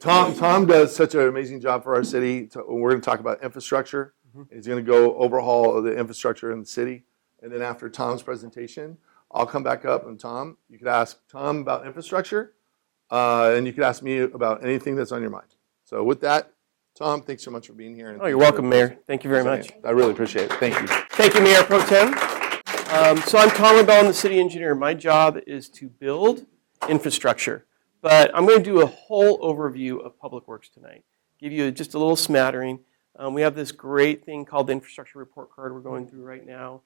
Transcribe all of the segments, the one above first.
Tom does such an amazing job for our city. We're going to talk about infrastructure. He's going to go overhaul of the infrastructure in the city. And then after Tom's presentation, I'll come back up and Tom, you could ask Tom about infrastructure, and you could ask me about anything that's on your mind. So with that, Tom, thanks so much for being here. Oh, you're welcome, Mayor. Thank you very much. I really appreciate it. Thank you. Thank you, Mayor Pro Tem. So I'm Tom Herbel, I'm the city engineer. My job is to build infrastructure, but I'm going to do a whole overview of public works tonight. Give you just a little smattering. We have this great thing called the infrastructure report card we're going through right now.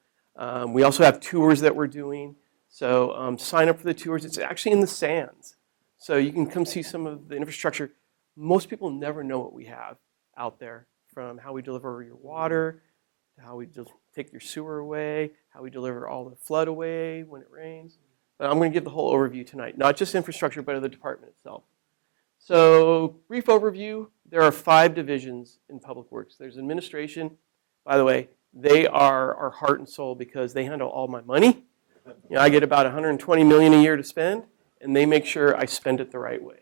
We also have tours that we're doing. So sign up for the tours. It's actually in the sands. So you can come see some of the infrastructure. Most people never know what we have out there, from how we deliver your water, to how we take your sewer away, how we deliver all the flood away when it rains. But I'm going to give the whole overview tonight, not just infrastructure, but of the department itself. So brief overview, there are 5 divisions in public works. There's administration. By the way, they are our heart and soul because they handle all my money. You know, I get about $120 million a year to spend, and they make sure I spend it the right way.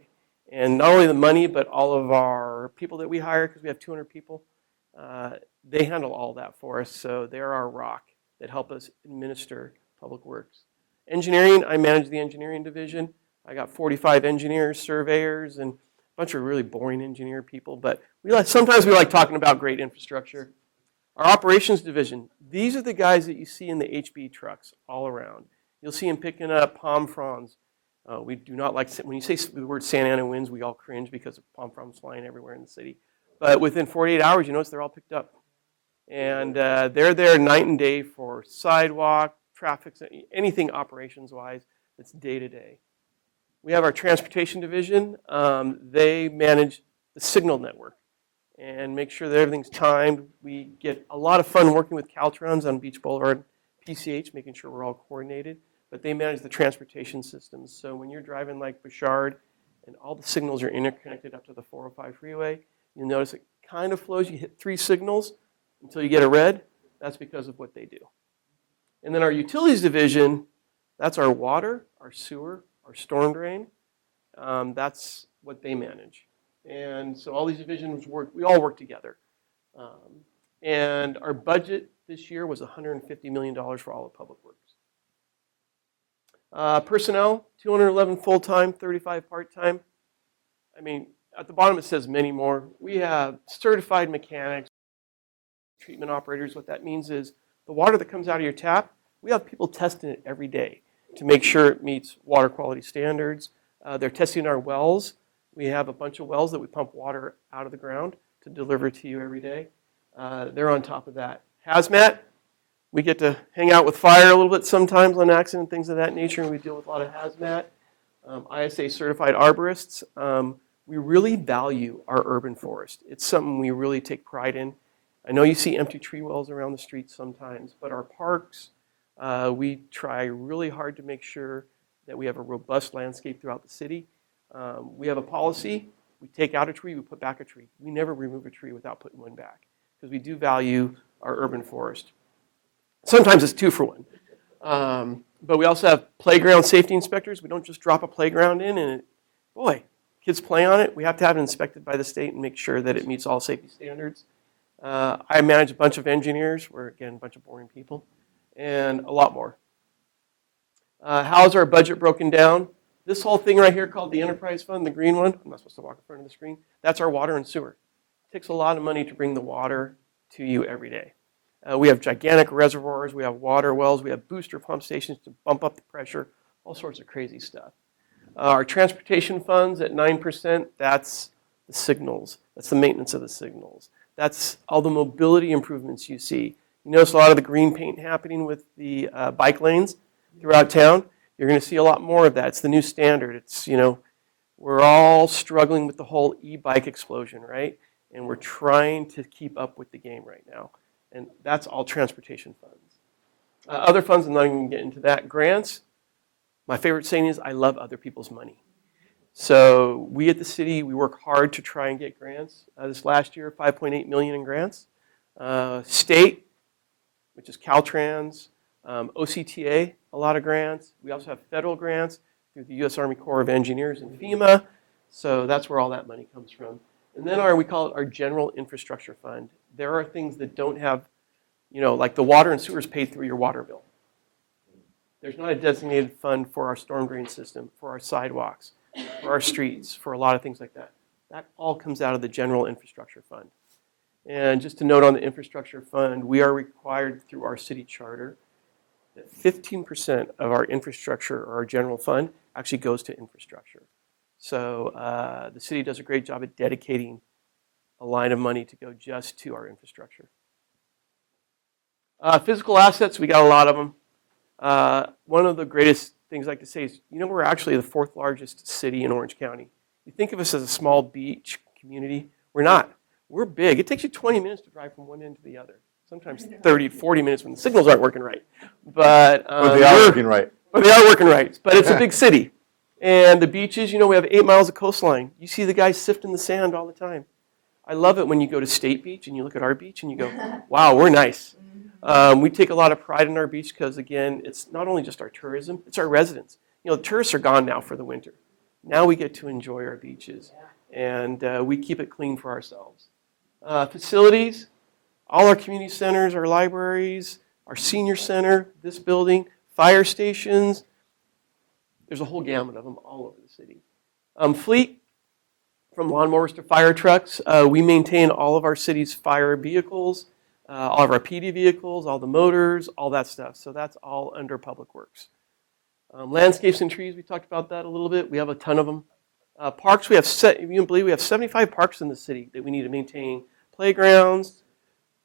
And not only the money, but all of our people that we hire, because we have 200 people, they handle all that for us. So they're our rock that help us administer public works. Engineering, I manage the engineering division. I got 45 engineers, surveyors, and a bunch of really boring engineer people. But sometimes we like talking about great infrastructure. Our operations division, these are the guys that you see in the HB trucks all around. You'll see them picking up palm fronds. We do not like, when you say the word Santa Ana winds, we all cringe because of palm fronds flying everywhere in the city. But within 48 hours, you notice they're all picked up. And they're there night and day for sidewalk, traffic, anything operations-wise that's day-to-day. We have our transportation division. They manage the signal network and make sure that everything's timed. We get a lot of fun working with Caltrans on Beach Boulevard, PCH, making sure we're all coordinated. But they manage the transportation systems. So when you're driving like Bouchard and all the signals are interconnected up to the 405 freeway, you'll notice it kind of flows. You hit 3 signals until you get a red. That's because of what they do. And then our utilities division, that's our water, our sewer, our storm drain. That's what they manage. And so all these divisions work, we all work together. And our budget this year was $150 million for all of public works. Personnel, 211 full-time, 35 part-time. I mean, at the bottom it says many more. We have certified mechanics, treatment operators. What that means is the water that comes out of your tap, we have people testing it every day to make sure it meets water quality standards. They're testing our wells. We have a bunch of wells that we pump water out of the ground to deliver to you every day. They're on top of that. Hazmat, we get to hang out with fire a little bit sometimes on accident, things of that nature, and we deal with a lot of hazmat. ISA certified arborists. We really value our urban forest. It's something we really take pride in. I know you see empty tree wells around the streets sometimes, but our parks, we try really hard to make sure that we have a robust landscape throughout the city. We have a policy. We take out a tree, we put back a tree. We never remove a tree without putting one back because we do value our urban forest. Sometimes it's 2 for 1. But we also have playground safety inspectors. We don't just drop a playground in and, boy, kids play on it. We have to have it inspected by the state and make sure that it meets all safety standards. I manage a bunch of engineers. We're, again, a bunch of boring people, and a lot more. How's our budget broken down? This whole thing right here called the Enterprise Fund, the green one, I'm not supposed to walk in front of the screen, that's our water and sewer. It takes a lot of money to bring the water to you every day. We have gigantic reservoirs, we have water wells, we have booster pump stations to bump up the pressure, all sorts of crazy stuff. Our transportation funds at 9%, that's the signals. That's the maintenance of the signals. That's all the mobility improvements you see. You notice a lot of the green paint happening with the bike lanes throughout town. You're going to see a lot more of that. It's the new standard. It's, you know, we're all struggling with the whole e-bike explosion, right? And we're trying to keep up with the game right now. And that's all transportation funds. Other funds, I'm not even going to get into that. Grants, my favorite saying is, I love other people's money. So we at the city, we work hard to try and get grants. This last year, $5.8 million in grants. State, which is Caltrans, OCTA, a lot of grants. We also have federal grants through the U.S. Army Corps of Engineers and FEMA. So that's where all that money comes from. And then we call it our general infrastructure fund. There are things that don't have, like the water and sewer is paid through your water bill. There's not a designated fund for our storm drain system, for our sidewalks, for our streets, for a lot of things like that. That all comes out of the general infrastructure fund. And just to note on the infrastructure fund, we are required through our city charter that 15% of our infrastructure or our general fund actually goes to infrastructure. So the city does a great job at dedicating a line of money to go just to our infrastructure. Physical assets, we got a lot of them. One of the greatest things I like to say is, we're actually the 4th largest city in Orange County. You think of us as a small beach community. We're not. We're big. It takes you 20 minutes to drive from one end to the other. Sometimes 30, 40 minutes when the signals aren't working right. But they are working right. But they are working right. But it's a big city. And the beaches, we have 8 miles of coastline. You see the guys sifting the sand all the time. I love it when you go to State Beach and you look at our beach and you go, wow, we're nice. We take a lot of pride in our beach because, again, it's not only just our tourism, it's our residents. The tourists are gone now for the winter. Now we get to enjoy our beaches, and we keep it clean for ourselves. Facilities, all our community centers, our libraries, our senior center, this building, fire stations. There's a whole gamut of them all over the city. Fleet, from lawnmowers to fire trucks, we maintain all of our city's fire vehicles, all of our PD vehicles, all the motors, all that stuff. So that's all under Public Works. Landscapes and trees, we talked about that a little bit. We have a ton of them. Parks, we have 75 parks in the city that we need to maintain. Playgrounds,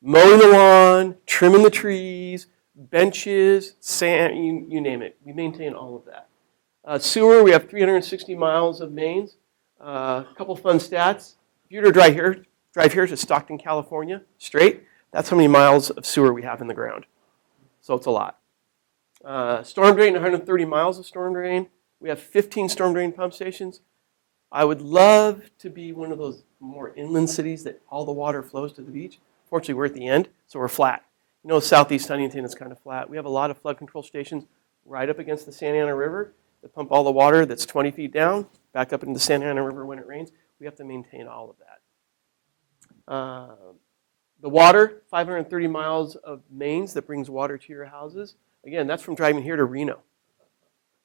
mowing the lawn, trimming the trees, benches, sand, you name it. We maintain all of that. Sewer, we have 360 miles of mains. A couple fun stats. If you were to drive here to Stockton, California, straight, that's how many miles of sewer we have in the ground. So it's a lot. Storm drain, 130 miles of storm drain. We have 15 storm drain pump stations. I would love to be one of those more inland cities that all the water flows to the beach. Fortunately, we're at the end, so we're flat. Southeast Huntington is kind of flat. We have a lot of flood control stations right up against the Santa Ana River that pump all the water that's 20 feet down, back up into the Santa Ana River when it rains. We have to maintain all of that. The water, 530 miles of mains that brings water to your houses. Again, that's from driving here to Reno.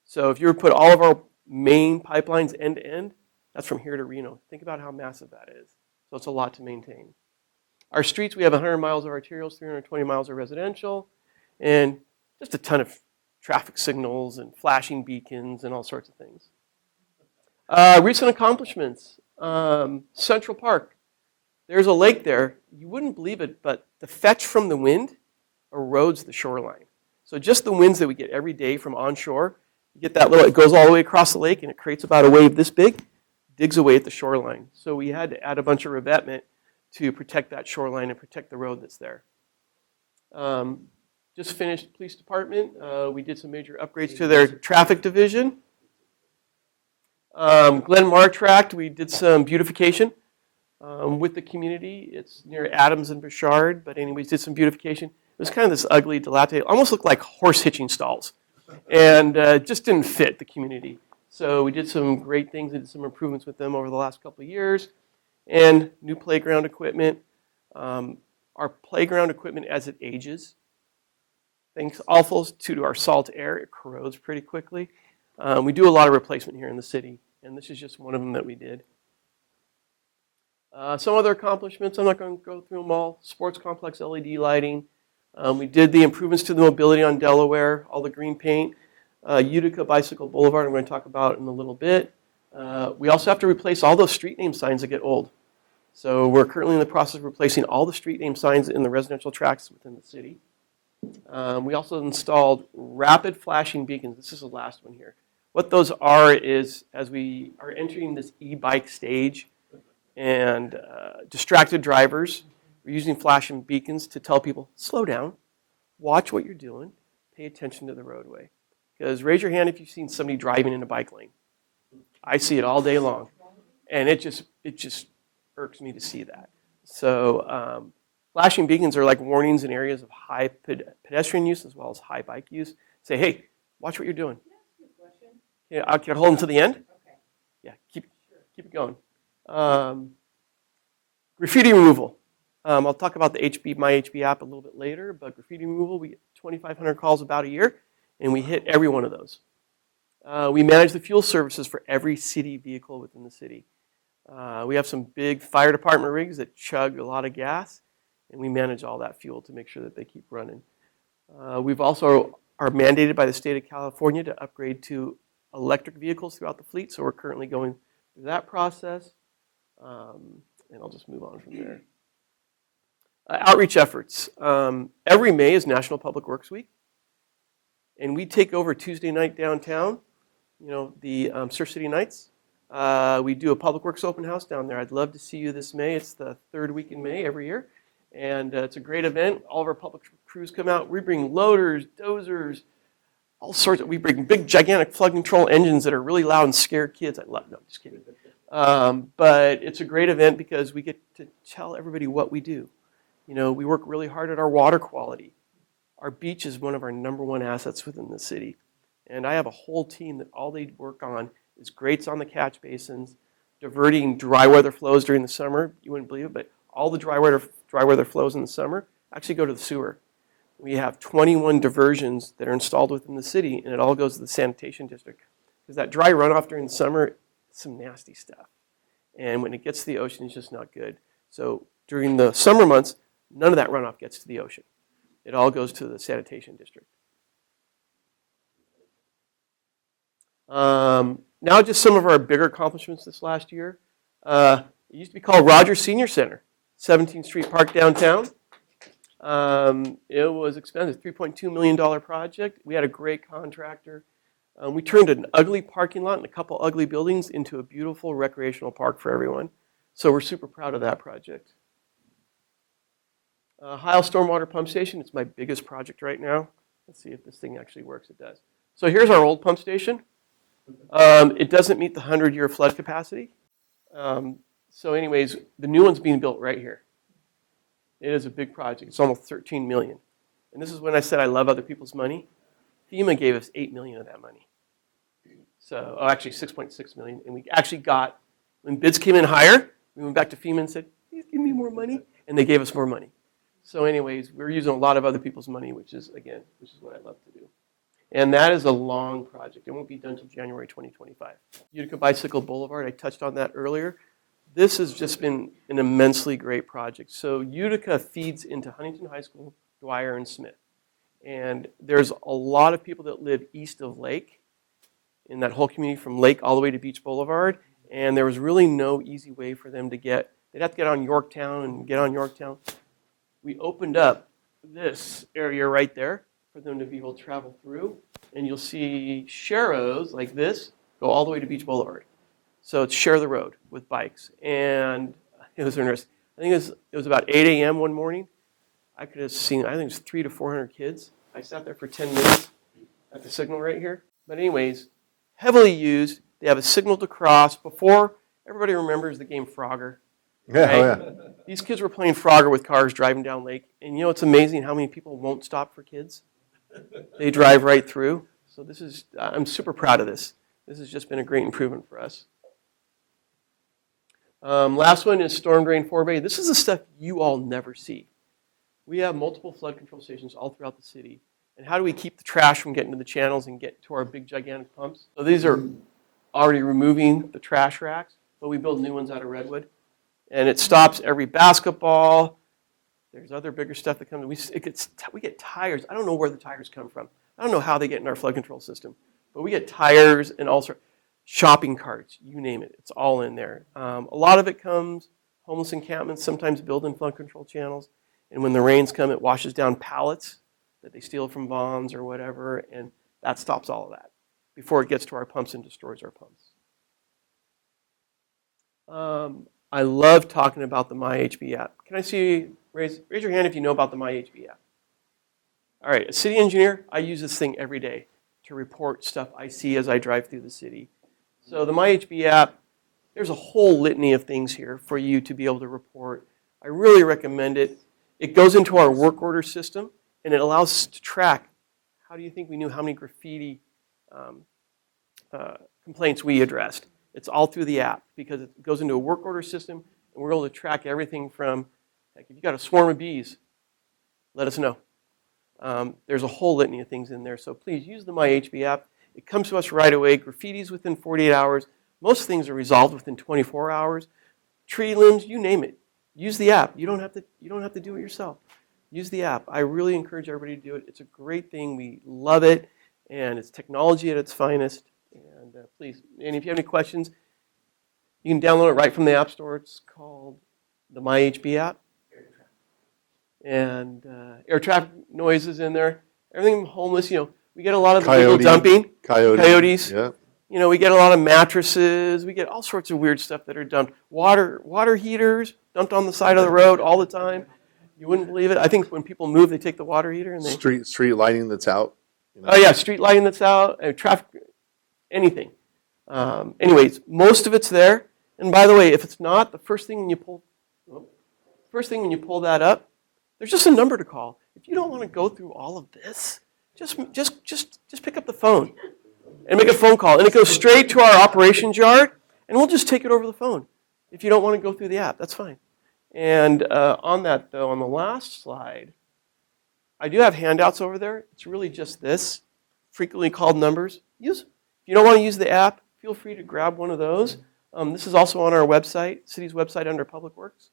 So if you were to put all of our main pipelines end to end, that's from here to Reno. Think about how massive that is. So it's a lot to maintain. Our streets, we have 100 miles of arterials, 320 miles of residential, and just a ton of traffic signals and flashing beacons and all sorts of things. Recent accomplishments. Central Park. There's a lake there. You wouldn't believe it, but the fetch from the wind erodes the shoreline. So just the winds that we get every day from onshore, you get that it goes all the way across the lake and it creates about a wave this big, digs away at the shoreline. So we had to add a bunch of revetment to protect that shoreline and protect the road that's there. Just finished police department. We did some major upgrades to their traffic division. Glen Mar Tract, we did some beautification with the community. It's near Adams and Bouchard, but anyways, did some beautification. It was kind of this ugly, dilapidated, almost looked like horse hitching stalls, and just didn't fit the community. So we did some great things and did some improvements with them over the last couple of years. And new playground equipment. Our playground equipment, as it ages, thanks also to our salt air, it corrodes pretty quickly. We do a lot of replacement here in the city, and this is just one of them that we did. Some other accomplishments, I'm not going to go through them all. Sports complex LED lighting. We did the improvements to the mobility on Delaware, all the green paint. Utica Bicycle Boulevard, I'm going to talk about in a little bit. We also have to replace all those street name signs that get old. So we're currently in the process of replacing all the street name signs in the residential tracts within the city. We also installed rapid flashing beacons. This is the last one here. What those are is, as we are entering this e-bike stage and distracted drivers, we're using flashing beacons to tell people, slow down, watch what you're doing, pay attention to the roadway. Because raise your hand if you've seen somebody driving in a bike lane. I see it all day long, and it just irks me to see that. So flashing beacons are like warnings in areas of high pedestrian use as well as high bike use. Say, hey, watch what you're doing. Yeah, I can hold them to the end. Okay. Yeah, keep it going. Graffiti removal. I'll talk about the My HB app a little bit later, but graffiti removal, we get 2,500 calls about a year, and we hit every one of those. We manage the fuel services for every city vehicle within the city. We have some big fire department rigs that chug a lot of gas, and we manage all that fuel to make sure that they keep running. We've also are mandated by the state of California to upgrade to electric vehicles throughout the fleet, so we're currently going through that process. And I'll just move on from there. Outreach efforts. Every May is National Public Works Week, and we take over Tuesday night downtown, the Surf City Nights. We do a Public Works open house down there. I'd love to see you this May. It's the third week in May every year, and it's a great event. All of our public crews come out. We bring loaders, dozers, all sorts. We bring big, gigantic flood control engines that are really loud and scare kids. No, I'm just kidding. But it's a great event because we get to tell everybody what we do. We work really hard at our water quality. Our beach is one of our #1 assets within the city. And I have a whole team that all they work on is grates on the catch basins, diverting dry weather flows during the summer. You wouldn't believe it, but all the dry weather flows in the summer actually go to the sewer. We have 21 diversions that are installed within the city, and it all goes to the sanitation district. Because that dry runoff during the summer, some nasty stuff. And when it gets to the ocean, it's just not good. So during the summer months, none of that runoff gets to the ocean. It all goes to the sanitation district. Now just some of our bigger accomplishments this last year. It used to be called Rogers Senior Center, 17th Street Park downtown. It was expensive, $3.2 million project. We had a great contractor. We turned an ugly parking lot and a couple ugly buildings into a beautiful recreational park for everyone. So we're super proud of that project. Heil Stormwater Pump Station, it's my biggest project right now. Let's see if this thing actually works. It does. So here's our old pump station. It doesn't meet the 100-year flood capacity. So anyways, the new one's being built right here. It is a big project. It's almost $13 million. And this is when I said I love other people's money. FEMA gave us $8 million of that money. So, actually $6.6 million. And we actually got, when bids came in higher, we went back to FEMA and said, please give me more money. And they gave us more money. So anyways, we're using a lot of other people's money, which is what I love to do. And that is a long project. It won't be done until January 2025. Utica Bicycle Boulevard, I touched on that earlier. This has just been an immensely great project. So Utica feeds into Huntington High School, Dwyer, and Smith. And there's a lot of people that live east of Lake, in that whole community from Lake all the way to Beach Boulevard. And there was really no easy way for them to get, they'd have to get on Yorktown and get on Yorktown. We opened up this area right there for them to be able to travel through. And you'll see sharrows like this go all the way to Beach Boulevard. So it's share the road with bikes. And it was interesting. I think it was about 8 a.m. one morning. I could have seen, I think it was 300 to 400 kids. I sat there for 10 minutes at the signal right here. But anyways, heavily used. They have a signal to cross. Before, everybody remembers the game Frogger. Yeah, right? oh yeah. These kids were playing Frogger with cars driving down Lake. And it's amazing how many people won't stop for kids. They drive right through. So I'm super proud of this. This has just been a great improvement for us. Last one is storm drain forebay. This is the stuff you all never see. We have multiple flood control stations all throughout the city. And how do we keep the trash from getting to the channels and get to our big, gigantic pumps? So these are already removing the trash racks, but we build new ones out of redwood. And it stops every basketball. There's other bigger stuff that comes. We get tires. I don't know where the tires come from. I don't know how they get in our flood control system. But we get tires and all sorts. Shopping carts, you name it. It's all in there. A lot of it comes, homeless encampments sometimes build in flood control channels. And when the rains come, it washes down pallets that they steal from Vons or whatever. And that stops all of that before it gets to our pumps and destroys our pumps. I love talking about the MyHB app. Can I see, raise your hand if you know about the MyHB app. All right, a city engineer, I use this thing every day to report stuff I see as I drive through the city. So the MyHB app, there's a whole litany of things here for you to be able to report. I really recommend it. It goes into our work order system, and it allows us to track. How do you think we knew how many graffiti complaints we addressed? It's all through the app because it goes into a work order system, and we're able to track everything from, like, if you got a swarm of bees, let us know. There's a whole litany of things in there, so please use the MyHB app. It comes to us right away. Graffiti's within 48 hours. Most things are resolved within 24 hours. Tree limbs, you name it. Use the app. You don't have to do it yourself. Use the app. I really encourage everybody to do it. It's a great thing. We love it, and it's technology at its finest. And please, and if you have any questions, you can download it right from the App Store. It's called the MyHB app. And air traffic noise is in there. Everything homeless, we get a lot of illegal dumping. Coyotes. Yeah. We get a lot of mattresses. We get all sorts of weird stuff that are dumped. Water heaters dumped on the side of the road all the time. You wouldn't believe it. I think when people move, they take the water heater and they... Street lighting that's out. Oh, yeah, street lighting that's out, traffic, anything. Anyways, most of it's there. And by the way, if it's not, the first thing when you pull that up, there's just a number to call. If you don't want to go through all of this, just pick up the phone and make a phone call. And it goes straight to our operations yard, and we'll just take it over the phone. If you don't want to go through the app, that's fine. And on that, though, on the last slide, I do have handouts over there. It's really just this, frequently called numbers. If you don't want to use the app, feel free to grab one of those. This is also on our website, city's website under Public Works.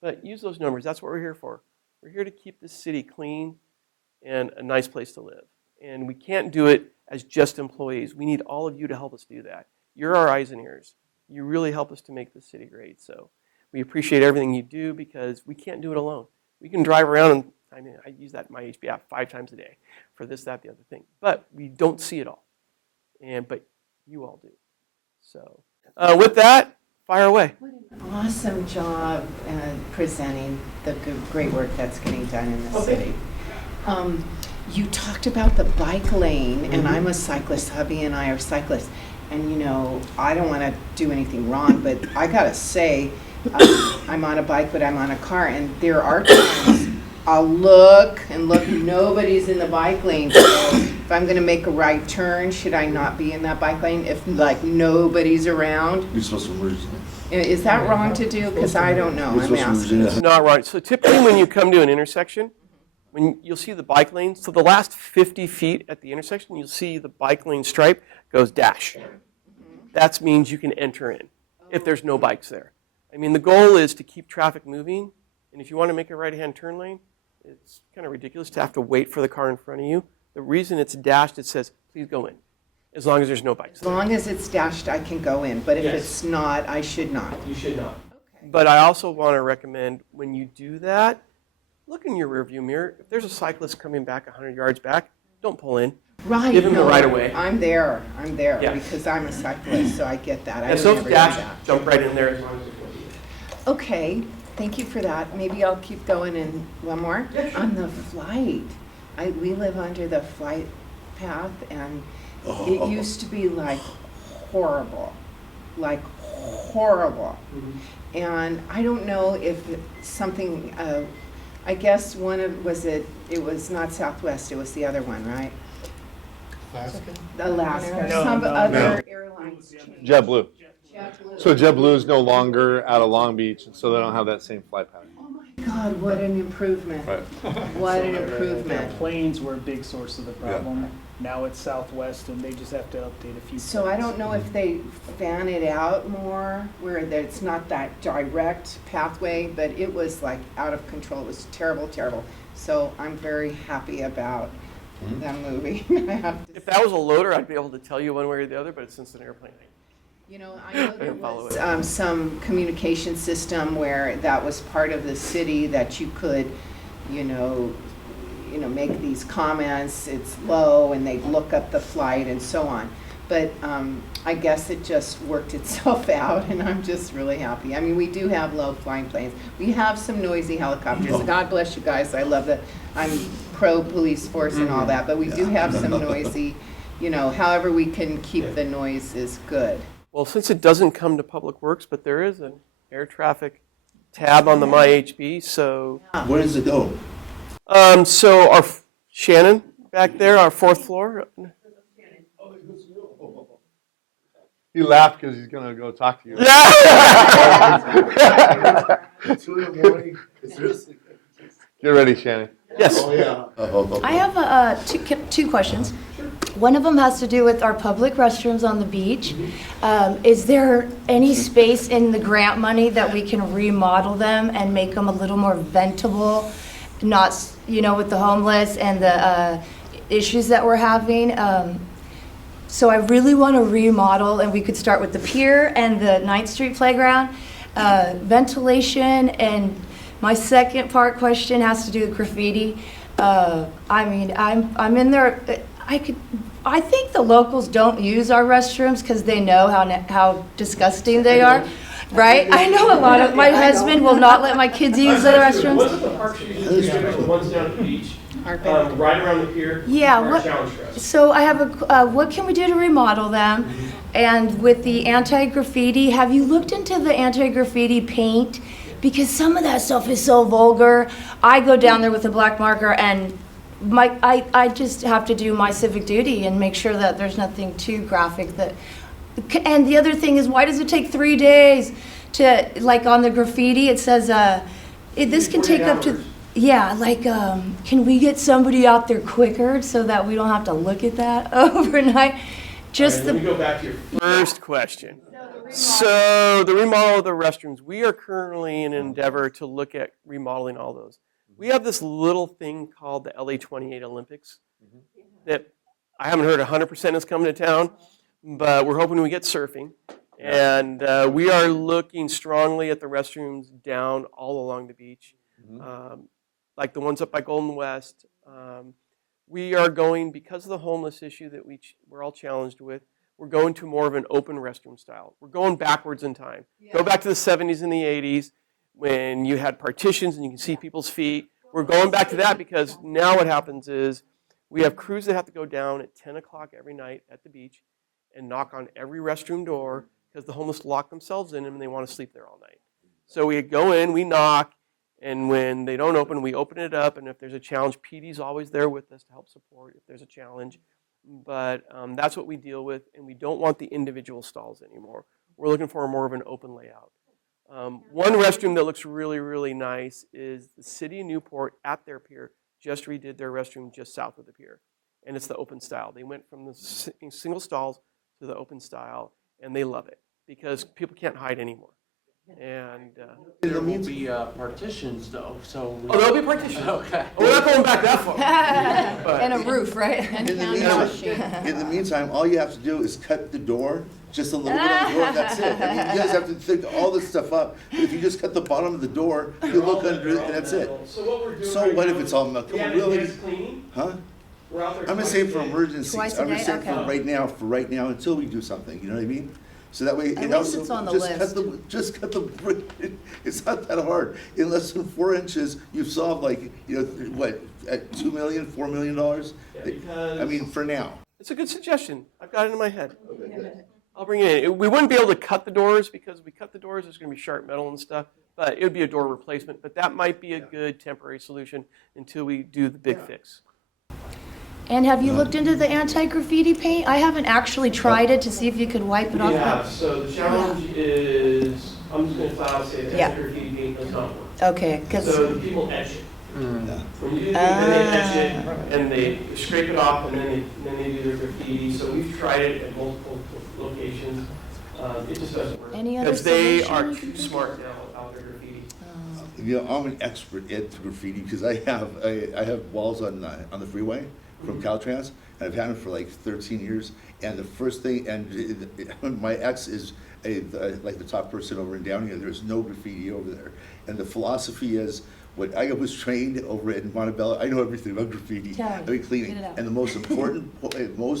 But use those numbers. That's what we're here for. We're here to keep this city clean and a nice place to live. And we can't do it as just employees. We need all of you to help us do that. You're our eyes and ears. You really help us to make this city great. So we appreciate everything you do because we can't do it alone. We can drive around and I use that MyHB app 5 times a day for this, that, the other thing. But we don't see it all. But you all do. So with that, fire away. What an awesome job presenting the great work that's getting done in the city. You talked about the bike lane, and I'm a cyclist. Hubby and I are cyclists. And, I don't want to do anything wrong, but I got to say, I'm on a bike, but I'm on a car. And there are times I'll look, nobody's in the bike lane. So if I'm going to make a right turn, should I not be in that bike lane if, nobody's around? You're supposed to merge them. Is that wrong to do? Because I don't know. I'm asking. It's not right. So typically when you come to an intersection, you'll see the bike lane. So the last 50 feet at the intersection, you'll see the bike lane stripe goes dash. That means you can enter in if there's no bikes there. The goal is to keep traffic moving. And if you want to make a right-hand turn lane, it's kind of ridiculous to have to wait for the car in front of you. The reason it's dashed, it says, please go in, as long as there's no bikes. As long as it's dashed, I can go in. But if it's not, I should not. You should not. Okay. But I also want to recommend when you do that, look in your rearview mirror. If there's a cyclist coming back 100 yards back, don't pull in. Right. Give him the right of way. I'm there. Yeah. Because I'm a cyclist, so I get that. And so it's dashed, jump right in there as long as there's no bikes. Okay. Thank you for that. Maybe I'll keep going in one more. Yeah, sure. On the flight, we live under the flight path, and it used to be horrible. And I don't know if something, I guess it was not Southwest, it was the other one, right? Alaska. Some other airlines changed. JetBlue. So JetBlue is no longer out of Long Beach, and so they don't have that same flight pattern. Oh my God, what an improvement. Right. What an Their improvement. planes were a big source of the problem. Now it's Southwest, and they just have to update a few So I things. don't know if they fan it out more, where it's not that direct pathway, but it was out of control. It was terrible. So I'm very happy about them moving. I have to If that was a loader, I'd be able to tell you one way or the other, but since it's an airplane. I know there can follow was some communication system where that was part of the city that you could, make these comments, it's low, and they'd look up the flight and so on. But I guess it just worked itself out, and I'm just really happy. We do have low-flying planes. We have some noisy helicopters. God bless you guys. I love that. I'm pro-police force and all that, but we do have some noisy, however we can keep the noise is good. Well, since it doesn't come to Public Works, but there is an air traffic tab on the MyHB, so... Where does it go? So our Shannon back there, our 4th floor. He laughed because he's gonna go talk to you. Two in the morning. Get ready, Shannon. Yes. Oh, yeah. I have two questions. One of them has to do with our public restrooms on the beach. Is there any space in the grant money that we can remodel them and make them a little more ventable? Not, with the homeless and the issues that we're having. So I really want to remodel, and we could start with the pier and the 9th Street playground. Ventilation, and my second part question has to do with graffiti. I'm in there. I think the locals don't use our restrooms because they know how disgusting they are, right? I know a lot of my husband will not let my kids use the restrooms. What's the park shoes? The ones down at the beach, right around the pier. Yeah. Are challenge for us. So I have what can we do to remodel them? And with the anti-graffiti, have you looked into the anti-graffiti paint? Because some of that stuff is so vulgar. I go down there with a black marker and I just have to do my civic duty and make sure that there's nothing too graphic that. And the other thing is, why does it take 3 days to, like on the graffiti, it says, this can take up to, can we get somebody out there quicker so that we don't have to look at that overnight? Just Let me go back to your first question. So the remodel of the restrooms, we are currently in an endeavor to look at remodeling all those. We have this little thing called the LA 28 Olympics that I haven't heard 100% is coming to town, but we're hoping we get surfing. And we are looking strongly at the restrooms down all along the beach, like the ones up by Golden West. We are going, because of the homeless issue that we're all challenged with, we're going to more of an open restroom style. We're going backwards in time. Go back to the 70s and the 80s when you had partitions and you can see people's feet. We're going back to that because now what happens is we have crews that have to go down at 10 o'clock every night at the beach and knock on every restroom door because the homeless lock themselves in them and they want to sleep there all night. So we go in, we knock, and when they don't open, we open it up. And if there's a challenge, PD's always there with us to help support if there's a challenge. But that's what we deal with, and we don't want the individual stalls anymore. We're looking for more of an open layout. One restroom that looks really, really nice is the city of Newport at their pier just redid their restroom just south of the pier, and it's the open style. They went from the single stalls to the open style, and they love it because people can't hide anymore. And there will be partitions though, so. there'll be partitions. Okay. We're not going back that far. But and a roof, right? In the meantime, all you have to do is cut the door, just a little bit on the door, that's it. I mean, you guys have to think all this stuff up. But if you just cut the bottom of the door, you look under it, and that's it. So what we're doing So right what now if it's all is metal? we have Really? enhanced cleaning. Huh? We're out there I'm just saying for twice a day. emergencies. Twice a I'm just day? saying for Okay. right now, until we do something, you know what I mean? So that way, At it least also, it's on the just cut the brick. It's not that hard. In less than 4 inches, you've solved what, at $2 million, $4 million? Yeah, because I mean, for now. it's a good suggestion. I've got it in my head. I'll bring it in. We wouldn't be able to cut the doors because if we cut the doors, there's going to be sharp metal and stuff. But it would be a door replacement. But that might be a good temporary solution until we do the big fix. And have you looked into the anti-graffiti paint? I haven't actually tried it to see if you could wipe it off. Yeah, so the challenge is, I'm just going to flat out say that Yeah. graffiti paint does not work. Okay, because So the people etch it. When you do the thing, then they etch it, and they scrape it off, and then they do their graffiti. So we've tried it at multiple locations. It just doesn't work. Any other Because they solution are you can too think of? smart now about their graffiti. You know, I'm an expert at graffiti because I have walls on the freeway from Caltrans, and I've had them for like 13 years. And the first thing, and my ex is like the top person over in Downey, and there's no graffiti over there. And the philosophy is, when I was trained over in Montebello, I know everything about graffiti. Tell me. I mean, cleaning. Get it out. And the most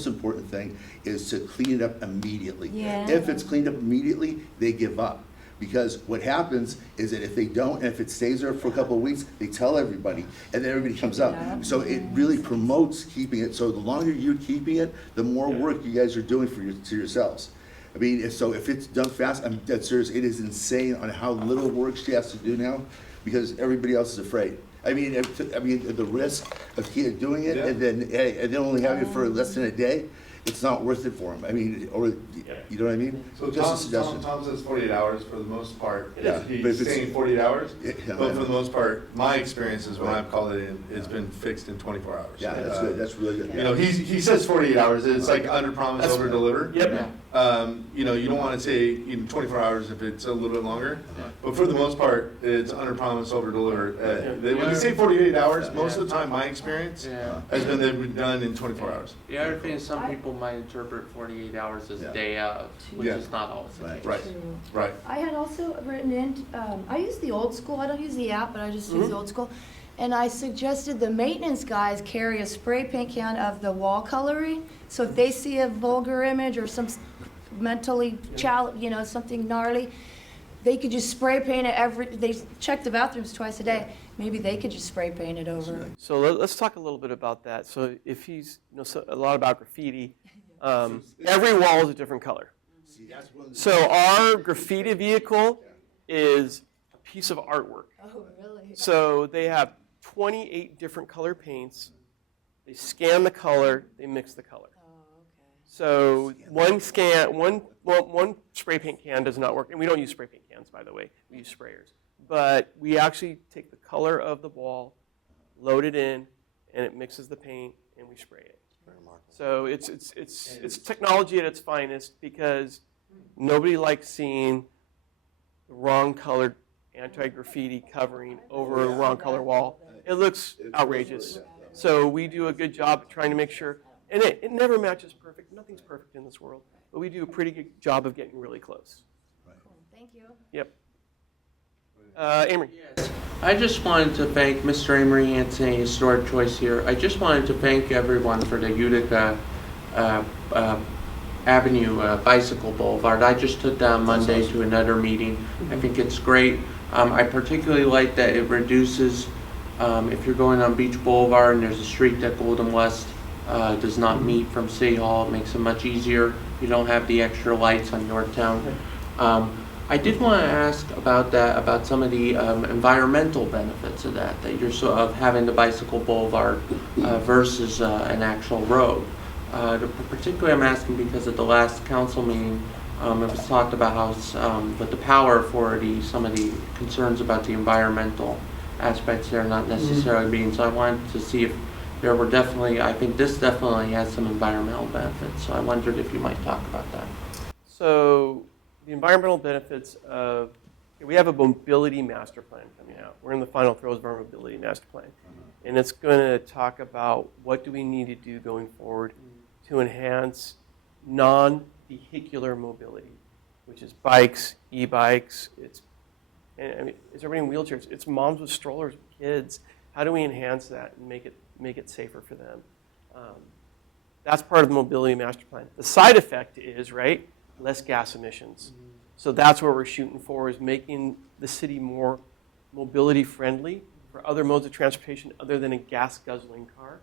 important thing is to clean it up immediately. Yeah. If it's cleaned up immediately, they give up. Because what happens is that if they don't, and if it stays there for a couple of weeks, they tell everybody, and then everybody comes up. Yeah. So it really promotes keeping it. So the longer you're keeping it, the more work you guys are doing to yourselves. I mean, so if it's done fast, I'm dead serious. It is insane on how little work she has to do now, because everybody else is afraid. I mean, the risk of doing it and then only having it for less than a day. it's not worth it for them. I mean, or, you know what I mean? So Just a suggestion. Tom says 48 hours for the most part. Yeah, but if He's it's- saying 48 hours, Yeah, but for the most part, my experience is when I've called it in, it's been fixed in 24 hours. Yeah, that's good, that's really good. You know, he says 48 hours. It's like under promise, That's- over deliver. Yep. You know, you don't want to say 24 hours if it's a little bit longer, but for the most part, it's under promise, over deliver. When you say 48 hours, most of the time, my experience Yeah. has been they've been done in 24 hours. The other thing is some people might interpret 48 hours as Yeah. a day of, which Yeah. is not always the Right. case. Right, right. I had also written in, I use the old school, I don't use the app, but I just use the old school. And I suggested the maintenance guys carry a spray paint can of the wall coloring. So if they see a vulgar image or some mentally, something gnarly, they could just spray paint it they check the bathrooms twice a day. Maybe they could just spray paint it over. So let's talk a little bit about that. So if he's, a lot about graffiti, every wall is a different color. So our graffiti vehicle is a piece of artwork. Oh, really? So they have 28 different color paints. They scan the color, they mix the color. So one spray paint can does not work, and we don't use spray paint cans, by the way. We use sprayers. But we actually take the color of the wall, load it in, and it mixes the paint, and we spray it. So it's technology at its finest, because nobody likes seeing the wrong colored anti-graffiti covering over a wrong color wall. It looks outrageous. So we do a good job trying to make sure, and it never matches perfect. Nothing's perfect in this world, but we do a pretty good job of getting really close. Thank you. Yep. Amory. Yes. I just wanted to thank Mr. Amory Anthony, Historic Choice here. I just wanted to thank everyone for the Utica Avenue Bicycle Boulevard. I just took that on Monday to another meeting. I think it's great. I particularly like that it reduces, if you're going on Beach Boulevard and there's a street that Golden West does not meet from City Hall, it makes it much easier. You don't have the extra lights on Yorktown. I did want to ask about that, about some of the environmental benefits of that you're of having the bicycle boulevard versus an actual road. Particularly, I'm asking because at the last council meeting, it was talked about how with the power authority, some of the concerns about the environmental aspects there not necessarily being. So I wanted to see if there were definitely, I think this definitely has some environmental benefits. So I wondered if you might talk about that. So the environmental benefits of, we have a mobility master plan coming out. We're in the final throes of our mobility master plan. And it's going to talk about what do we need to do going forward to enhance non-vehicular mobility, which is bikes, e-bikes. It's everybody in wheelchairs. It's moms with strollers, with kids. How do we enhance that and make it safer for them? That's part of the mobility master plan. The side effect is, right, less gas emissions. So that's what we're shooting for, is making the city more mobility friendly for other modes of transportation other than a gas guzzling car.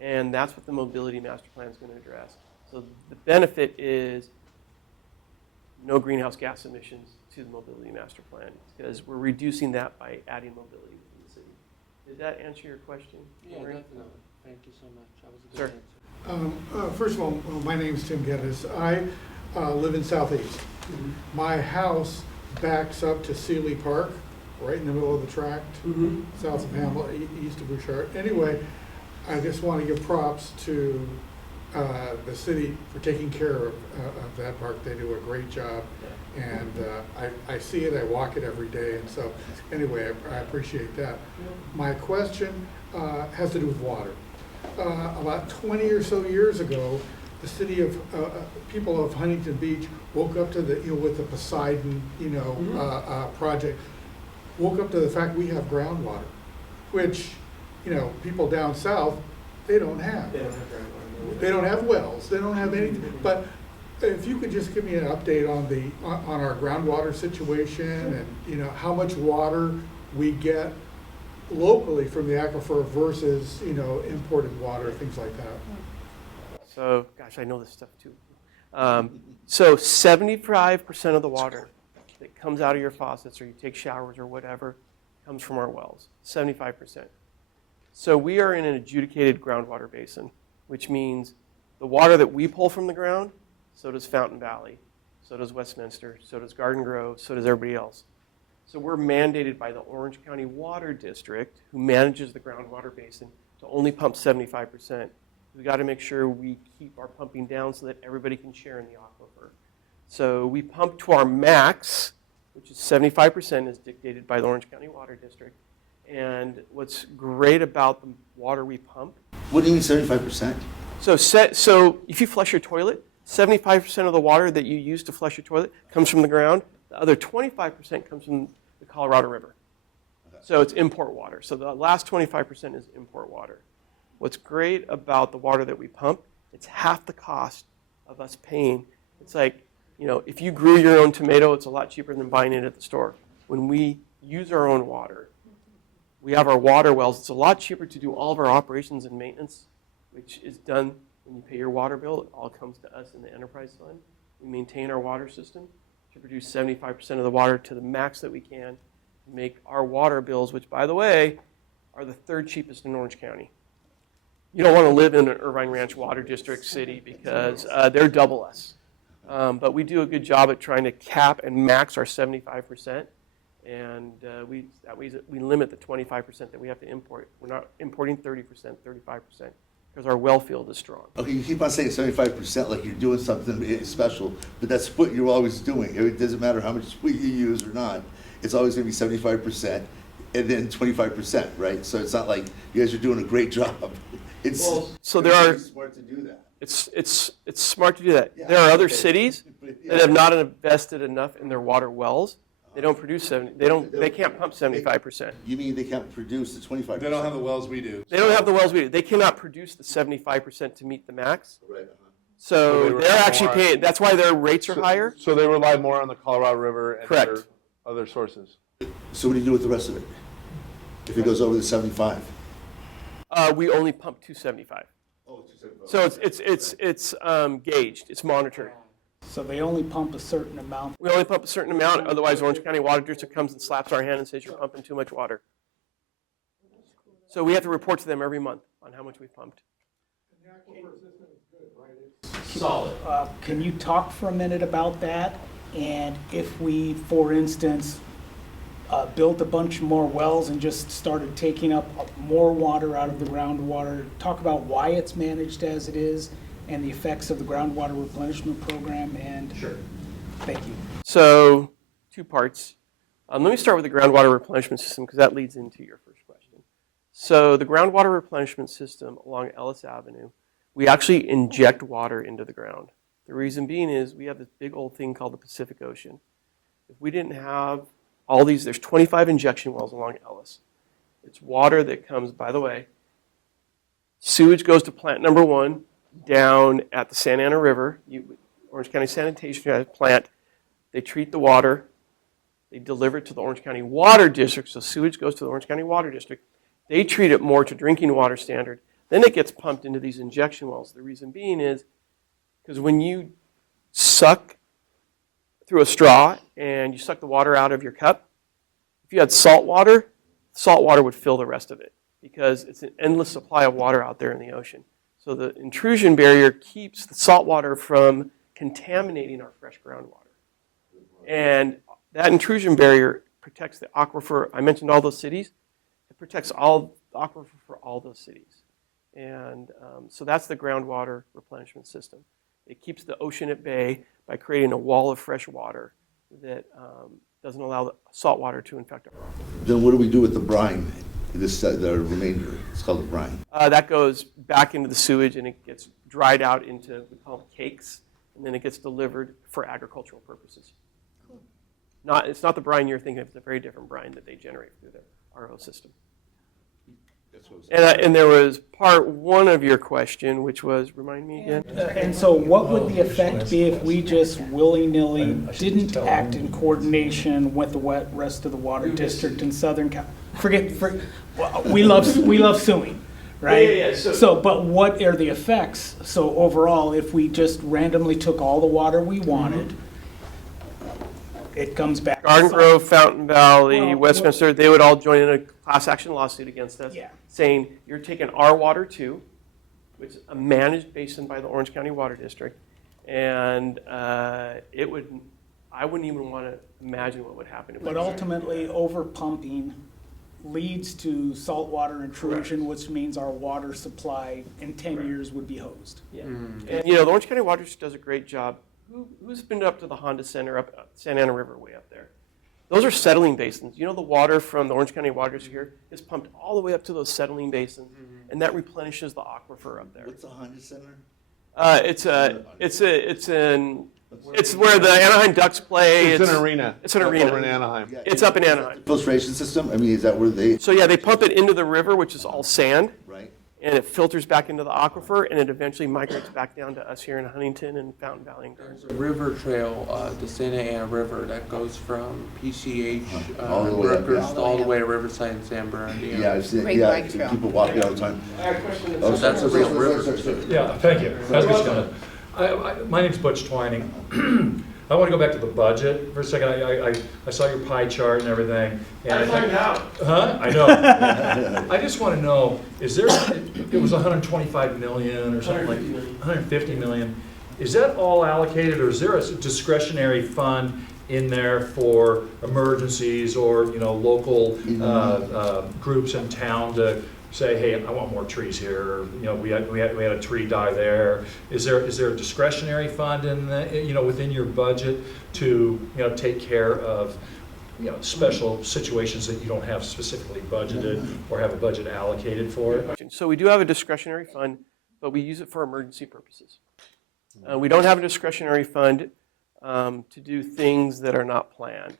And that's what the mobility master plan is going to address. So the benefit is no greenhouse gas emissions to the mobility master plan, because we're reducing that by adding mobility within the city. Did that answer your question? Yeah, Maureen? definitely. Thank you so much. That was a good Sure. answer. First of all, my name's Tim Geddes. I live in Southeast. My house backs up to Sealy Park, right in the middle of the tract, south of Hamlet, east of Bouchard. Anyway, I just want to give props to the city for taking care of that park. They do a great job, and I see it, I walk it every day, and so anyway, I appreciate that. My question has to do with water. About 20 or so years ago, the city of people of Huntington Beach woke up to the with the Poseidon project, woke up to the fact we have groundwater, which people down south they don't have. They don't have wells. They don't have anything. But if you could just give me an update on our groundwater situation and how much water we get locally from the aquifer versus imported water, things like that. So, gosh, I know this stuff too. So 75% of the water that comes out of your faucets or you take showers or whatever comes from our wells, 75%. So we are in an adjudicated groundwater basin, which means the water that we pull from the ground, so does Fountain Valley, so does Westminster, so does Garden Grove, so does everybody else. So we're mandated by the Orange County Water District, who manages the groundwater basin, to only pump 75%. We got to make sure we keep our pumping down so that everybody can share in the aquifer. So we pump to our max, which is 75%, is dictated by the Orange County Water District. And what's great about the water we pump. What do you mean 75%? So if you flush your toilet, 75% of the water that you use to flush your toilet comes from the ground. The other 25% comes from the Colorado River. So it's import water. So the last 25% is import water. What's great about the water that we pump, it's half the cost of us paying. It's like, if you grew your own tomato, it's a lot cheaper than buying it at the store. When we use our own water, we have our water wells. It's a lot cheaper to do all of our operations and maintenance, which is done when you pay your water bill. It all comes to us in the enterprise fund. We maintain our water system to produce 75% of the water to the max that we can to make our water bills, which, by the way, are the third cheapest in Orange County. You don't want to live in an Irvine Ranch Water District city because they're double us. But we do a good job at trying to cap and max our 75%. And we limit the 25% that we have to import. We're not importing 30%, 35%, because our well field is strong. Okay, you keep on saying 75% like you're doing something special, but that's what you're always doing. It doesn't matter how much you use or not. It's always going to be 75% and then 25%, right? So it's not like you guys are doing a great job. It's smart to do that. It's smart to do that. Yeah, there are other okay. cities that have not invested enough in their water wells. They don't produce 70. They can't pump 75%. You mean they can't produce the 25%? They don't have the wells we do. They don't have the wells we do. They cannot produce the 75% to meet the max. Right. So they they're rely actually more paying. That's why their rates are higher. So they rely more on the Colorado River and Correct. other sources. So what do you do with the rest of it? If it goes over the 75? We only pump 275. Oh, 275. So it's gauged. It's monitored. So they only pump a certain amount. We only pump a certain amount. Otherwise, Orange County Water District comes and slaps our hand and says you're pumping too much water. So we have to report to them every month on how much we've pumped. Solid. Can you talk for a minute about that? And if we, for instance, built a bunch more wells and just started taking up more water out of the groundwater, talk about why it's managed as it is and the effects of the groundwater replenishment program. And Sure. Thank you. So 2 parts. Let me start with the groundwater replenishment system because that leads into your first question. So the groundwater replenishment system along Ellis Avenue, we actually inject water into the ground. The reason being is we have this big old thing called the Pacific Ocean. If we didn't have all these, there's 25 injection wells along Ellis. It's water that comes, by the way, sewage goes to plant number 1 down at the Santa Ana River. Orange County Sanitation plant, they treat the water, they deliver it to the Orange County Water District, so sewage goes to the Orange County Water District. They treat it more to drinking water standard. Then it gets pumped into these injection wells. The reason being is because when you suck through a straw and you suck the water out of your cup, if you had salt water would fill the rest of it because it's an endless supply of water out there in the ocean. So the intrusion barrier keeps the salt water from contaminating our fresh groundwater. And that intrusion barrier protects the aquifer. I mentioned all those cities. It protects all the aquifer for all those cities. And so that's the groundwater replenishment system. It keeps the ocean at bay by creating a wall of fresh water that doesn't allow the salt water to infect our water. Then what do we do with the brine? The remainder, it's called the brine. That goes back into the sewage and it gets dried out into, we call them cakes, and then it gets delivered for agricultural purposes. Cool. It's not the brine you're thinking of, it's a very different brine that they generate through their RO system. And there was part 1 of your question, which was, remind me again? And so what would the effect be if we just willy-nilly didn't act in coordination with the rest of the water district in Southern California? We love suing, right? Yeah. So, but what are the effects? So overall, if we just randomly took all the water we wanted, it comes back. Garden Grove, Fountain Valley, Well, Westminster, they would all join in a class action lawsuit against us, Yeah. saying, you're taking our water too, which is a managed basin by the Orange County Water District. And I wouldn't even want to imagine what would happen. But ultimately, over pumping leads to saltwater intrusion, which means our water supply in 10 years would be hosed. Yeah. And the Orange County Water District does a great job. Who's been up to the Honda Center up Santa Ana River way up there? Those are settling basins. The water from the Orange County Water District here is pumped all the way up to those settling basins, and that replenishes the aquifer up there. What's the Honda Center? It's where the Anaheim Ducks play. It's an arena. It's an arena. Over in Anaheim. Yeah, It's up in Anaheim. Filtration system? I mean, is that where they, So yeah, they pump it into the river, which is all sand, right? and it filters back into the aquifer, and it eventually migrates back down to us here in Huntington and Fountain Valley and Gardens. There's a river trail, the Santa Ana River, that goes from PCH, All the way up, Rutgers, yeah. all the way to Riverside and San Bernardino. Yeah, I've seen, Great yeah, bike trail. people walk it all the time. So that's a real river. Yeah, thank you. That's good. My name's Butch Twining. I want to go back to the budget for a second. I saw your pie chart and everything. And Huh? I know. I just want to know, it was 125 million or something like 150 million. Is that all allocated, or is there a discretionary fund in there for emergencies or, local groups in town to say, hey, I want more trees here, we had a tree die there. Is there a discretionary fund in the, within your budget to, take care of, special situations that you don't have specifically budgeted or have a budget allocated for it? So we do have a discretionary fund, but we use it for emergency purposes. We don't have a discretionary fund to do things that are not planned.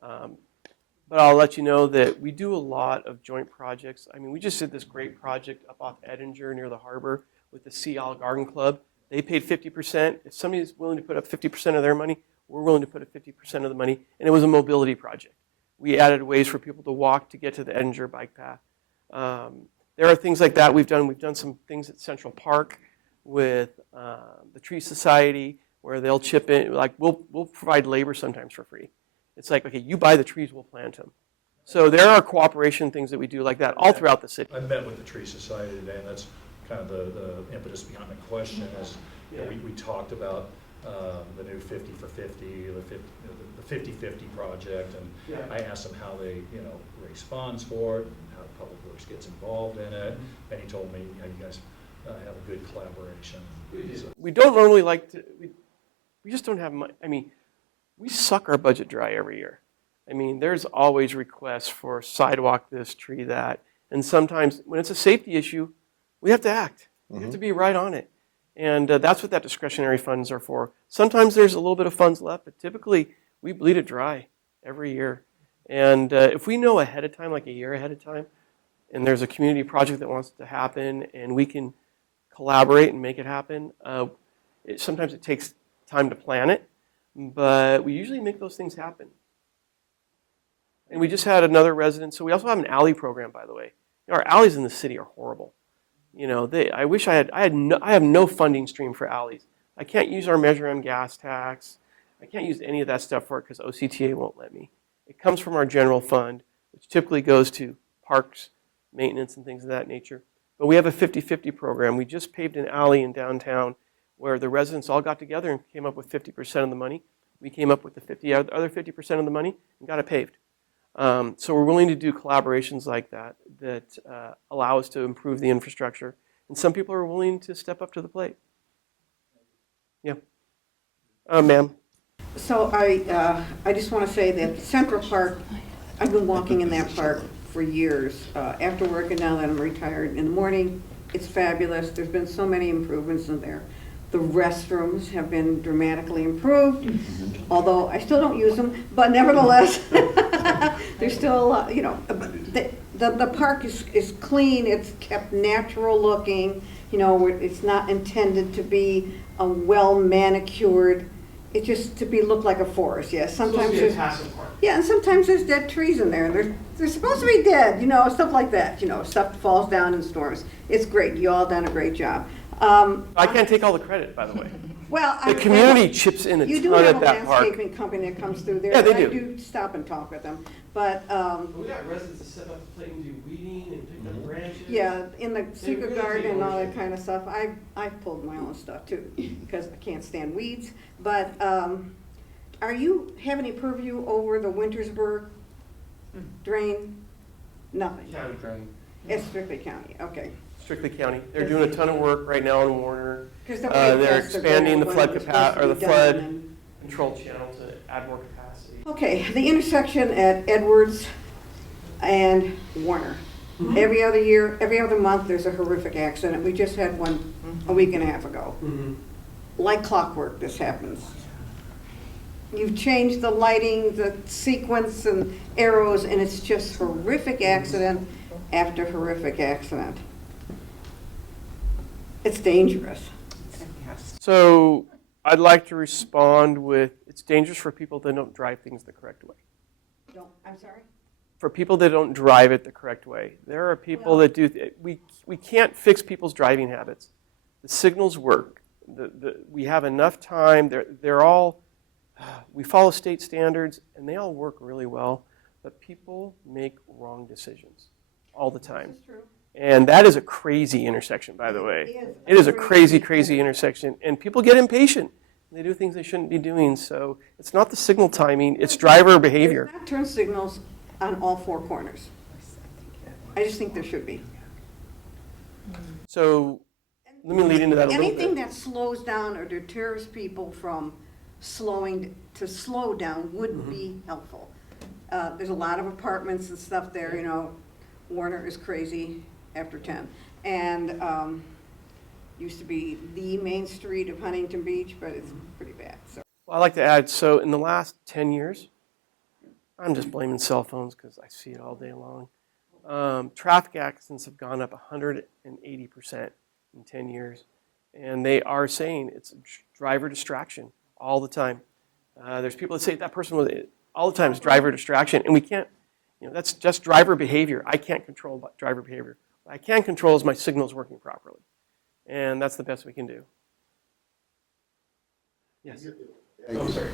But I'll let you know that we do a lot of joint projects. I mean, we just did this great project up off Edinger near the harbor with the Sea Isle Garden Club. They paid 50%. If somebody's willing to put up 50% of their money, we're willing to put up 50% of the money. And it was a mobility project. We added ways for people to walk to get to the Edinger bike path. There are things like that we've done. We've done some things at Central Park with the Tree Society where they'll chip in. Like we'll provide labor sometimes for free. It's like, okay, you buy the trees, we'll plant them. So there are cooperation things that we do like that all throughout the city. I met with the Tree Society today, and that's kind of the impetus behind the question is, we talked about the new 50 for 50, the 50-50 project, and I asked them how they, raise funds for it, and how Public Works gets involved in it, and he told me, you guys have a good collaboration. We don't normally like to, we just don't have money. I mean, we suck our budget dry every year. I mean, there's always requests for sidewalk this, tree that, and sometimes when it's a safety issue, we have to act. We have to be right on it. And that's what that discretionary funds are for. Sometimes there's a little bit of funds left, but typically we bleed it dry every year. And if we know ahead of time, like a year ahead of time, and there's a community project that wants to happen and we can collaborate and make it happen, sometimes it takes time to plan it, but we usually make those things happen. And we just had another resident, so we also have an alley program, by the way. Our alleys in the city are horrible. I wish I have no funding stream for alleys. I can't use our Measure M gas tax. I can't use any of that stuff for it because OCTA won't let me. It comes from our general fund, which typically goes to parks, maintenance, and things of that nature. But we have a 50-50 program. We just paved an alley in downtown where the residents all got together and came up with 50% of the money. We came up with the other 50% of the money and got it paved. So we're willing to do collaborations like that allow us to improve the infrastructure. And some people are willing to step up to the plate. Yeah. Ma'am. So I just want to say that Central Park, I've been walking in that park for years, after work and now that I'm retired. In the morning, it's fabulous. There's been so many improvements in there. The restrooms have been dramatically improved, although I still don't use them, but nevertheless, there's still a lot, the park is clean, it's kept natural looking, it's not intended to be a well manicured, it's just to look like a forest, yes. Sometimes and sometimes there's dead trees in there, and they're supposed to be dead, stuff like that, stuff falls down in storms. It's great, you all done a great job. I can't take all the credit, by the way. Well, the community chips in a ton at that park. You do have a landscaping company that comes through there. Yeah, they and do. I do stop and talk with them. But, We got residents that set up the plate and do weeding and pick up branches. yeah, in the secret really garden and all that take kind of stuff, I've pulled my own stuff too, because I can't stand weeds. But, are you, have any purview over the Wintersburg drain? Nothing. County drain. It's strictly county, okay. Strictly county. They're doing a ton of work right now in Warner. 'Cause the They're tests are expanding the going flood when it was supposed to or the be done, flood and- control channel to add more capacity. Okay, the intersection at Edwards and Warner. Every other year, every other month, there's a horrific accident. We just had one a week and a half ago. Like clockwork, this happens. You've changed the lighting, the sequence and arrows, and it's just horrific accident after horrific accident. It's dangerous. Yes. So I'd like to respond with, it's dangerous for people that don't drive things the correct way. I'm sorry? For people that don't drive it the correct way. There are people that do, we can't fix people's driving habits. The signals work. We have enough time. They're all, we follow state standards and they all work really well, but people make wrong decisions all the time. This is true. And that is a crazy intersection, by the way. It is a crazy, crazy intersection. And people get impatient. They do things they shouldn't be doing. So it's not the signal timing, it's driver behavior. There's not turn signals on all four corners. I just think there should be. So let me lead into that a little Anything bit. that slows down or deters people from slowing, to slow down would be helpful. There's a lot of apartments and stuff there, you know. Warner is crazy after 10. And used to be the main street of Huntington Beach, but it's pretty bad, so. Well, I'd like to add, so in the last 10 years, I'm just blaming cell phones because I see it all day long. Traffic accidents have gone up 180% in 10 years. And they are saying it's driver distraction all the time. There's people that say that person was, all the time is driver distraction. And we can't, that's just driver behavior. I can't control driver behavior. What I can control is my signals working properly. And that's the best we can do. Yes.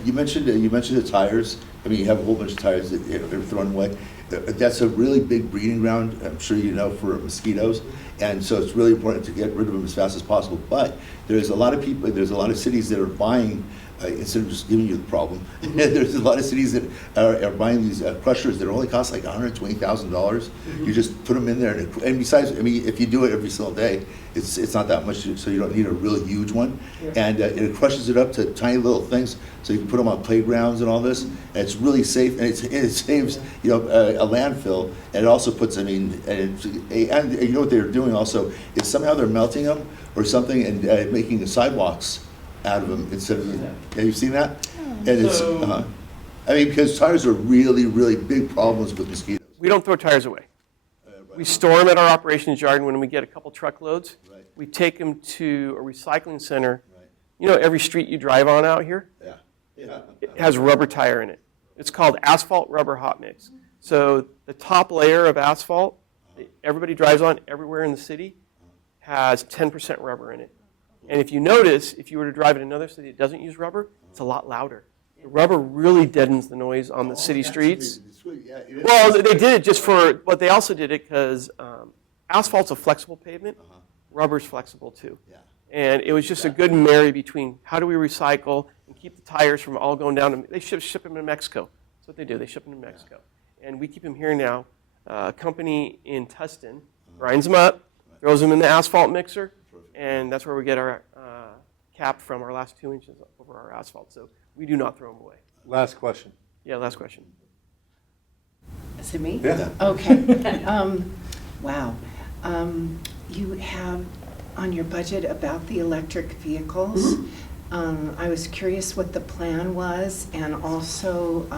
You mentioned the tires. I mean, you have a whole bunch of tires that are thrown away. That's a really big breeding ground, I'm sure you know, for mosquitoes. And so it's really important to get rid of them as fast as possible. But there's a lot of people, there's a lot of cities that are buying, instead of just giving you the problem, there's a lot of cities that are buying these crushers that only cost like $120,000. You just put them in there, and besides, I mean, if you do it every single day, it's not that much, so you don't need a really huge one. And it crushes it up to tiny little things, so you can put them on playgrounds and all this. And it's really safe, and it saves a landfill, and it also puts, I mean, and you know what they're doing also is somehow they're melting them or something and making the sidewalks out of them instead of. Have you seen that? And it's, I mean, because tires are really, really big problems with mosquitoes. We don't throw tires away. We store them at our operations yard. When we get a couple truckloads, we take them to a recycling center. You know, every street you drive on out here, it has a rubber tire in it. It's called asphalt rubber hot mix. So the top layer of asphalt that everybody drives on everywhere in the city has 10% rubber in it. And if you notice, if you were to drive in another city that doesn't use rubber, it's a lot louder. The rubber really deadens the noise on the city streets. Well, they did it just for, but they also did it because asphalt's a flexible pavement. Rubber's flexible too. And it was just a good marry between how do we recycle and keep the tires from all going down. They ship them to Mexico. That's what they do. They ship them to Mexico. And we keep them here now. A company in Tustin grinds them up, throws them in the asphalt mixer, and that's where we get our cap from, our last 2 inches over our asphalt. So we do not throw them away. Last question. Yeah, last question. Is it me? Yeah. Okay. Wow. You have on your budget about the electric vehicles. I was curious what the plan was, and also,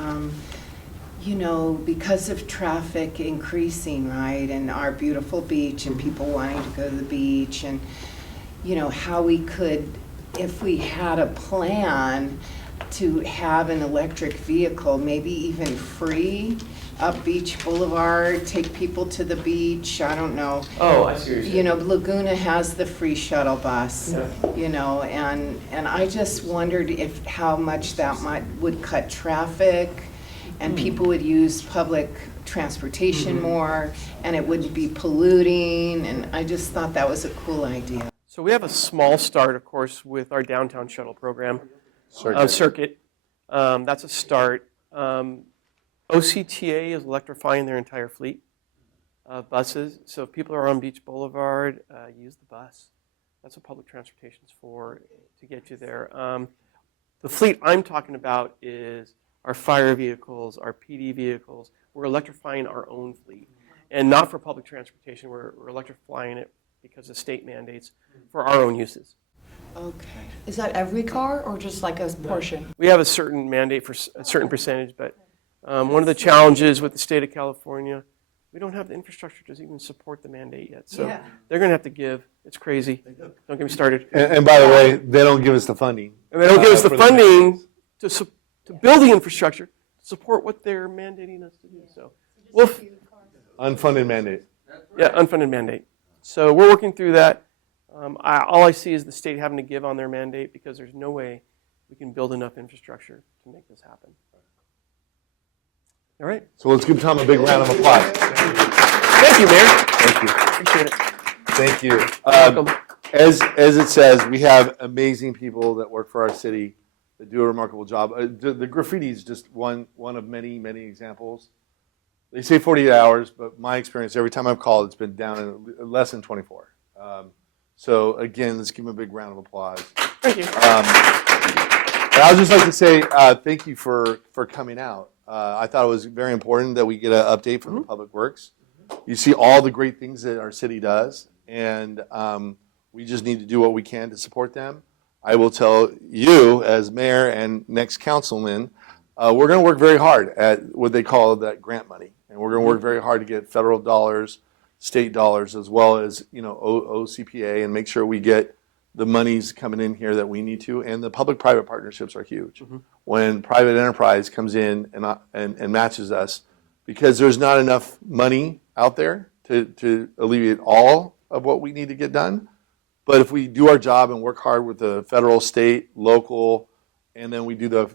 because of traffic increasing, right, and our beautiful beach and people wanting to go to the beach, and, how we could, if we had a plan to have an electric vehicle, maybe even free up Beach Boulevard, take people to the beach, I don't know. Oh, I see what you're saying. Laguna has the free shuttle bus, and I just wondered how much that would cut traffic and people would use public transportation more, and it wouldn't be polluting, and I just thought that was a cool idea. So we have a small start, of course, with our downtown shuttle program. Circuit. That's a start. OCTA is electrifying their entire fleet of buses. So if people are on Beach Boulevard, use the bus. That's what public transportation is for, to get you there. The fleet I'm talking about is our fire vehicles, our PD vehicles. We're electrifying our own fleet. And not for public transportation. We're electrifying it because of state mandates for our own uses. Okay. Is that every car or just like a portion? We have a certain mandate for a certain percentage, but one of the challenges with the state of California, we don't have the infrastructure to even support the mandate yet. So they're going to have to give. It's crazy. Don't get me started. And by the way, they don't give us the funding. And they don't give us the for funding to build the infrastructure to support what they're mandating us to do. So, Unfunded mandate. yeah, unfunded mandate. So we're working through that. All I see is the state having to give on their mandate because there's no way we can build enough infrastructure to make this happen. All right. So let's give Tom a big round of applause. Thank you, Mayor. Thank you. Appreciate it. Thank you. Welcome. As it says, we have amazing people that work for our city that do a remarkable job. The graffiti is just one of many, many examples. They say 48 hours, but my experience, every time I've called, it's been down in less than 24. So again, let's give them a big round of applause. Thank you. And I would just like to say thank you for coming out. I thought it was very important that we get an update from the Public Works. You see all the great things that our city does, and we just need to do what we can to support them. I will tell you, as mayor and next councilman, we're going to work very hard at what they call that grant money, and we're going to work very hard to get federal dollars, state dollars, as well as OCPA, and make sure we get the monies coming in here that we need to. And the public-private partnerships are huge. When private enterprise comes in and matches us, because there's not enough money out there to alleviate all of what we need to get done. But if we do our job and work hard with the federal, state, local, and then we do the,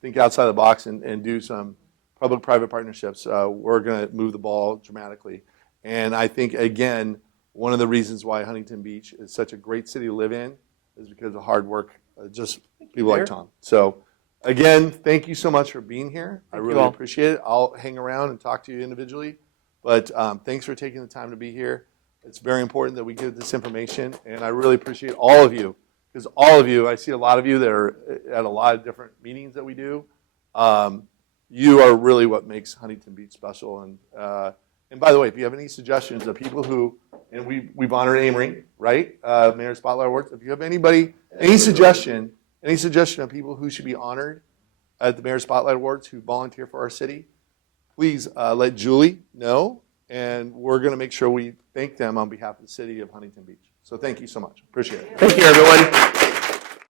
think outside the box and do some public-private partnerships, we're going to move the ball dramatically. And I think, again, one of the reasons why Huntington Beach is such a great city to live in is because of hard work, just people like Tom. So, again, thank you so much for being here. I really appreciate it. I'll hang around and talk to you individually. But thanks for taking the time to be here. It's very important that we get this information, and I really appreciate all of you, because all of you, I see a lot of you that are at a lot of different meetings that we do. You are really what makes Huntington Beach special. And by the way, if you have any suggestions of people who, and we've honored Amory, right? Mayor Spotlight Awards. If you have any suggestion of people who should be honored at the Mayor Spotlight Awards who volunteer for our city, please let Julie know, and we're going to make sure we thank them on behalf of the city of Huntington Beach. So thank you so much. Appreciate it. Thank you, everyone.